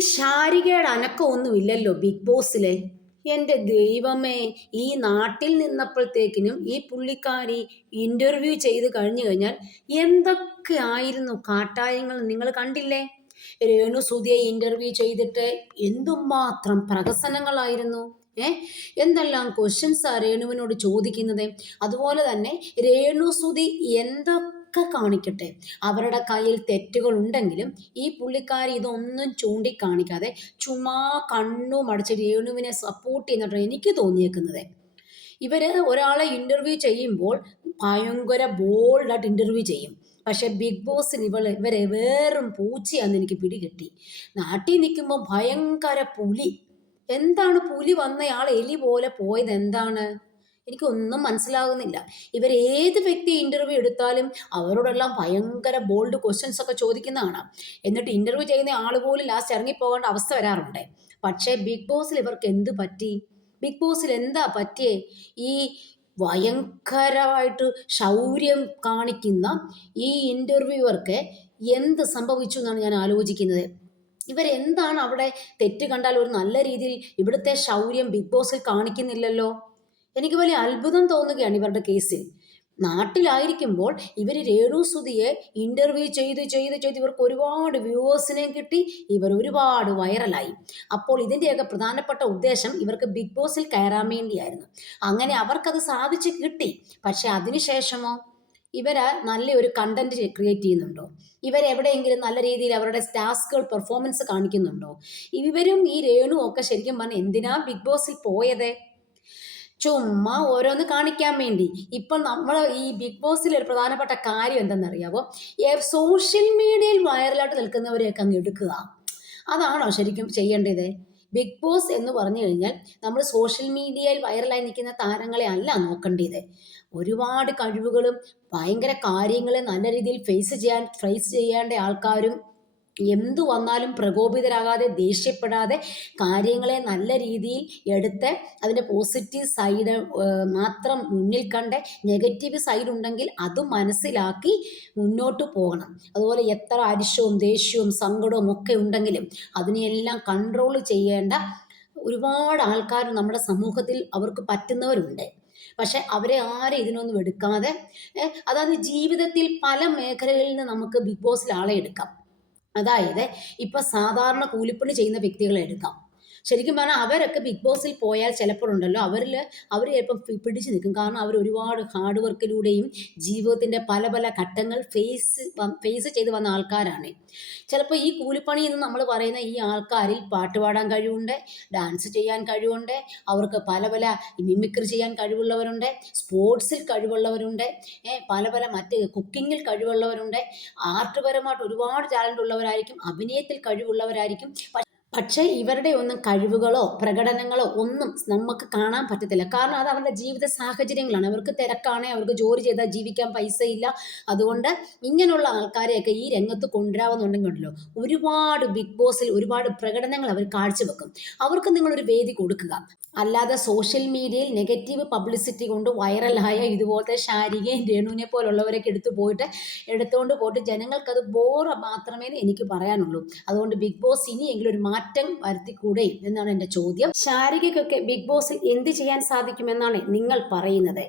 ശാരികയുടെ അനക്കമൊന്നുമില്ലല്ലോ big ബോസിലെ. എന്റെ ദൈവമേ ഈ നാട്ടിൽ നിന്നപ്പോഴത്തേക്കിനും ഈ പുള്ളിക്കാരി ഇന്റർവ്യൂ ചെയ്ത് കഴിഞ്ഞു കഴിഞ്ഞാൽ എന്തൊക്കെ ആയിരുന്നു കാട്ടായങ്ങൾ നിങ്ങൾ കണ്ടില്ലേ? രേണു സുധിയെ ഇന്റർവ്യൂ ചെയ്തിട്ട് എന്തുമാത്രം പ്രഹസനങ്ങളായിരുന്നു ഏ? എന്തെല്ലാം ക്വസ്റ്റ്യൻസ് ആ രേണുവിനോട് ചോദിക്കുന്നത്? അതുപോലെ തന്നെ രേണു സുധി എന്തൊക്കെ കാണിക്കട്ടെ. അവരുടെ കയ്യിൽ തെറ്റുകൾ ഉണ്ടെങ്കിലും ഈ പുള്ളിക്കാരി ഇതൊന്നും ചൂണ്ടിക്കാണിക്കാതെ ചുമ്മാ കണ്ണു മടിച്ച് രേണുവിനെ സപ്പോർട്ട് ചെയ്യുന്നിട്ടാണ് എനിക്ക് തോന്നിയേക്കുന്നത്. ഇവർ ഒരാളെ ഇന്റർവ്യൂ ചെയ്യുമ്പോൾ ഭയങ്കര ബോൾഡായിട്ട് ഇന്റർവ്യൂ ചെയ്യും. പക്ഷേ ബിഗ് ബോസിന് ഇവൾ ഇവരെ വേറും പൂച്ചയാന്ന് എനിക്ക് പിടികിട്ടി. നാട്ടിൽ നിൽക്കുമ്പോൾ ഭയങ്കര പുലി. എന്താണ് പുലി വന്നയാൾ എലി പോലെ പോയത്? എന്താണ്? എനിക്കൊന്നും മനസ്സിലാകുന്നില്ല ഇവർ ഏത് വ്യക്തി ഇന്റർവ്യൂ എടുത്താലും അവരോടെല്ലാം ഭയങ്കര ബോൾഡ് ക്വസ്റ്റ്യൻസ് ഒക്കെ ചോദിക്കുന്നതാണ് എന്നിട്ട് ഇന്റർവ്യൂ ചെയ്യുന്ന ആൾ പോലും ലാസ്റ്റ് ഇറങ്ങിപ്പോകേണ്ട അവസ്ഥ വരാറുണ്ട്. പക്ഷേ ബിഗ് ബോസിൽ ഇവർക്ക് എന്ത് പറ്റി? ബിഗ് ബോസിൽ എന്താ പറ്റിയേ? ഈ ഭയങ്കരമായിട്ട് ശൗര്യം കാണിക്കുന്ന ഈ ഇന്റർവ്യൂവർക്ക് എന്ത് സംഭവിച്ചു എന്നാണ് ഞാൻ ആലോചിക്കുന്നത്. ഇവരെന്താണ് അവിടെ തെറ്റ് കണ്ടാൽ ഒരു നല്ല രീതിയിൽ ഇവിടുത്തെ ശൗര്യം ബിഗ് ബോസിൽ കാണിക്കുന്നില്ലല്ലോ? എനിക്ക് വലിയ അത്ഭുതം തോന്നുകയാണ് ഇവരുടെ കേസിൽ. നാട്ടിലായിരിക്കുമ്പോൾ ഇവർ രേണു സുതിയെ ഇന്റർവ്യൂ ചെയ്ത് ചെയ്ത് ചെയ്ത് ഇവർക്ക് ഒരുപാട് വ്യൂവേഴ്സിനെ കിട്ടി ഇവർ ഒരുപാട് വൈറലായി അപ്പോൾ ഇതിന്റെയൊക്കെ പ്രധാനപ്പെട്ട ഉദ്ദേശം ഇവർക്ക് ബിഗ് ബോസിൽ കയറാൻ വേണ്ടിയായിരുന്നു. അങ്ങനെ അവർക്കത് സാധിച്ച് കിട്ടി. പക്ഷേ അതിനുശേഷമോ? ഇവർ നല്ലൊരു കണ്ടന്റ് ക്രിയേറ്റ് ചെയ്യുന്നുണ്ടോ? ഇവരെവിടെയെങ്കിലും നല്ല രീതിയിൽ അവരുടെ ടാസ്കുകൾ പെർഫോമൻസ് കാണിക്കുന്നുണ്ടോ? ഇവരും ഈ രേണു ഒക്കെ ശരിക്കും പറഞ്ഞാൽ എന്തിനാ ബിഗ് ബോസിൽ പോയത്? ചുമ്മാ ഓരോന്ന് കാണിക്കാൻ വേണ്ടി. ഇപ്പം നമ്മൾ ഈ ബിഗ് ബോസിൽ ഒരു പ്രധാനപ്പെട്ട കാര്യം എന്തെന്നറിയാവോ? സോഷ്യൽ മീഡിയയിൽ വൈറലായിട്ട് നിൽക്കുന്നവരെയൊക്കെ അങ്ങ് എടുക്കുക. അതാണോ ശരിക്കും ചെയ്യേണ്ടത്? ബിഗ് ബോസ് എന്ന് പറഞ്ഞു കഴിഞ്ഞാൽ നമ്മൾ സോഷ്യൽ മീഡിയയിൽ വൈറലായി നിൽക്കുന്ന താരങ്ങളെ അല്ല നോക്കേണ്ടത്. ഒരുപാട് കഴിവുകളും ഭയങ്കര കാര്യങ്ങളെ നല്ല രീതിയിൽ ഫേസ് ചെയ്യാൻ ഫേസ് ചെയ്യേണ്ട ആൾക്കാരും എന്തു വന്നാലും പ്രകോപിതരാകാതെ ദേഷ്യപ്പെടാതെ കാര്യങ്ങളെ നല്ല രീതിയിൽ എടുത്ത് അതിന്റെ പോസിറ്റീവ് സൈഡ് മാത്രം മുന്നിൽ കണ്ട് നെഗറ്റീവ് സൈഡ് ഉണ്ടെങ്കിൽ അത് മനസ്സിലാക്കി മുന്നോട്ട് പോകണം. അതുപോലെ എത്ര അരിശവും ദേഷ്യവും സങ്കടവും ഒക്കെ ഉണ്ടെങ്കിലും അതിനെയെല്ലാം കൺട്രോൾ ചെയ്യേണ്ട ഒരുപാട് ആൾക്കാർ നമ്മുടെ സമൂഹത്തിൽ അവർക്ക് പറ്റുന്നവരുണ്ട്. പക്ഷെ അവരെ ആരും ഇതിനൊന്നും എടുക്കാതെ അതായത് ജീവിതത്തിൽ പല മേഖലകളിൽ നിന്ന് നമുക്ക് ബിഗ് ബോസിൽ ആളെ എടുക്കാം. അതായത് ഇപ്പൊ സാധാരണ കൂലിപ്പണി ചെയ്യുന്ന വ്യക്തികളെ എടുക്കാം. ശരിക്കും പറഞ്ഞാൽ അവരൊക്കെ ബിഗ് ബോസിൽ പോയാൽ ചിലപ്പോഴുണ്ടല്ലോ അവരിൽ അവർ ചിലപ്പം പിടിച്ചു നിൽക്കും. കാരണം അവർ ഒരുപാട് ഹാർഡ് വർക്കിലൂടെയും ജീവിതത്തിന്റെ പല പല ഘട്ടങ്ങൾ ഫേസ് ഫേസ് ചെയ്ത് വന്ന ആൾക്കാരാണ്. ചിലപ്പോൾ ഈ കൂലിപ്പണി എന്ന് നമ്മൾ പറയുന്ന ഈ ആൾക്കാരിൽ പാട്ട് പാടാൻ കഴിവുണ്ട് ഡാൻസ് ചെയ്യാൻ കഴിവുണ്ട് അവർക്ക് പല പല മിമിക്രി ചെയ്യാൻ കഴിവുള്ളവരുണ്ട് സ്പോർട്സിൽ കഴിവുള്ളവരുണ്ട് പല പല മറ്റ് കുക്കിങ്ങിൽ കഴിവുള്ളവരുണ്ട്. ആർട്ട്പരമായിട്ട് ഒരുപാട് ടാലന്റ് ഉള്ളവരായിരിക്കും അഭിനയത്തിൽ കഴിവുള്ളവരായിരിക്കും. പക്ഷേ ഇവരുടെ ഒന്നും കഴിവുകളോ പ്രകടനങ്ങളോ ഒന്നും നമുക്ക് കാണാൻ പറ്റത്തില്ല. കാരണം അത് അവരുടെ ജീവിത സാഹചര്യങ്ങളാണ്. അവർക്ക് തിരക്കാണ് അവർക്ക് ജോലി ചെയ്താൽ ജീവിക്കാൻ പൈസ ഇല്ല അതുകൊണ്ട് ഇങ്ങനെയുള്ള ആൾക്കാരെയൊക്കെ ഈ രംഗത്ത് കൊണ്ടുവരാമെന്നുണ്ടെങ്കിലോ ഒരുപാട് ബിഗ് ബോസിൽ ഒരുപാട് പ്രകടനങ്ങൾ അവർ കാഴ്ചവെക്കും. അവർക്ക് നിങ്ങളൊരു വേദി കൊടുക്കുക. അല്ലാതെ സോഷ്യൽ മീഡിയയിൽ നെഗറ്റീവ് പബ്ലിസിറ്റി കൊണ്ട് വൈറലായ ഇതുപോലത്തെ ശാരികയും രേണുവിനെ പോലുള്ളവരൊക്കെ എടുത്തു പോയിട്ട് എടുത്തുകൊണ്ട് പോയിട്ട് ജനങ്ങൾക്കത് ബോർ മാത്രമേ എനിക്ക് പറയാനുള്ളൂ. അതുകൊണ്ട് ബിഗ് ബോസ് ഇനിയെങ്കിലും ഒരു മാറ്റം വരുത്തിക്കൂടെ എന്നാണ് എന്റെ ചോദ്യം. ശാരികയ്ക്കൊക്കെ ബിഗ് ബോസ് എന്ത് ചെയ്യാൻ സാധിക്കുമെന്നാണ് നിങ്ങൾ പറയുന്നത്?